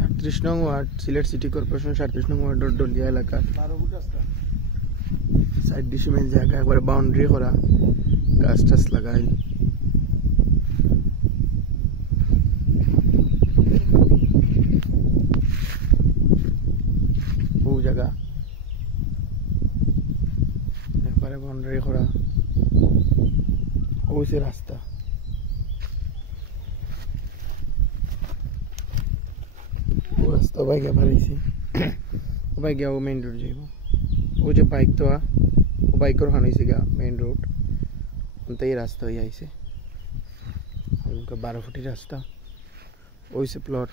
37 নং ওয়ার্ড Sylhet city corporation 37 নং ওয়ার্ডের ডলিয়া এলাকা 12 ফুট রাস্তা সাইড ডিসিমেল জায়গা একবার বাউন্ডারি করা গাছ টাছ লাগাই ও জায়গা একবারে বাউন্ডারি করা ওই সে রাস্তা ও রাস্তা বাইক বাড়াইছি ও বাইক গিয়া ও মেইন রোড যাইব ও যে বাইক তো ও বাইকের ওখানে হয়েছে গা মেইন রোড তো এই রাস্তা হয়ে আইছে 12 ফুটি রাস্তা ওই সে প্লট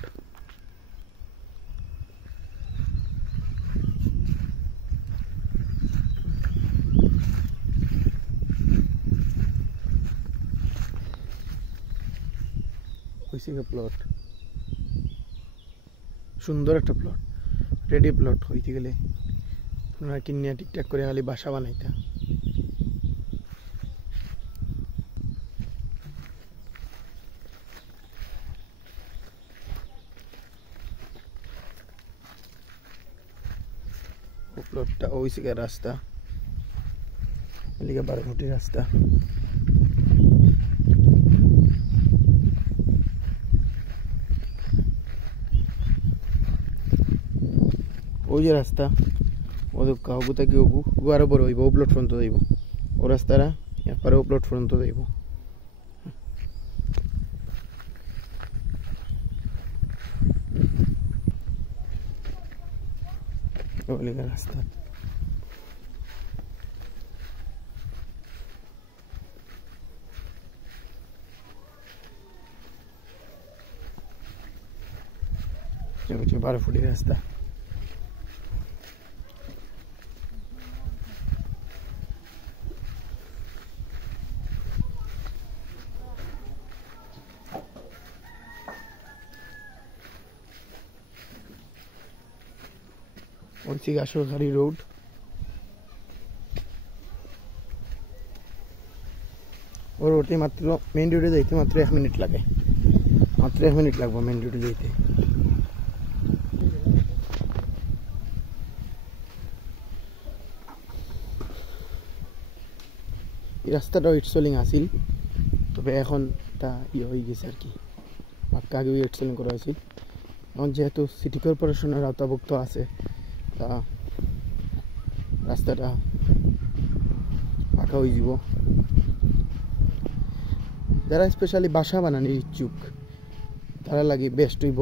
প্লট সুন্দর একটা প্লট রেডি প্লট হইতে গেলে আপনারা কিনিয়া ঠিকঠাক করে খালি বাসা বানাইতা ও প্লটটা ওই সিগা রাস্তা এদিকে 12 ফুটি রাস্তা ওই যে রাস্তা ও তো কাউকে তাকে ও আরো বড় হইব ও প্লট ফ্রন্ট যাইব ও রাস্তাটা এরপরে ও প্লট ফ্রন্ট যাইব ওই রাস্তা যে 12 ফুটি রাস্তা ওই থেকে সরকারি রোড ও রোডে মাত্র মেইন রোডে যাইতে মাত্র 1 মিনিট লাগে মাত্র 1 মিনিট লাগবে মেইন রোডে যাইতে এই রাস্তাটা ইটসলিং আসিল তবে এখন তা হয়ে গেছে আর কি পাক্কা আগে ইটসলিং করা হয়েছিল এখন যেহেতু সিটি কর্পোরেশনের আওতাভুক্ত আছে তা রাস্তাটা পাকা হয়ে যাব যারা স্পেশালি বাসা বানানোর ইচ্ছুক তারা লাগে বেস্ট হইব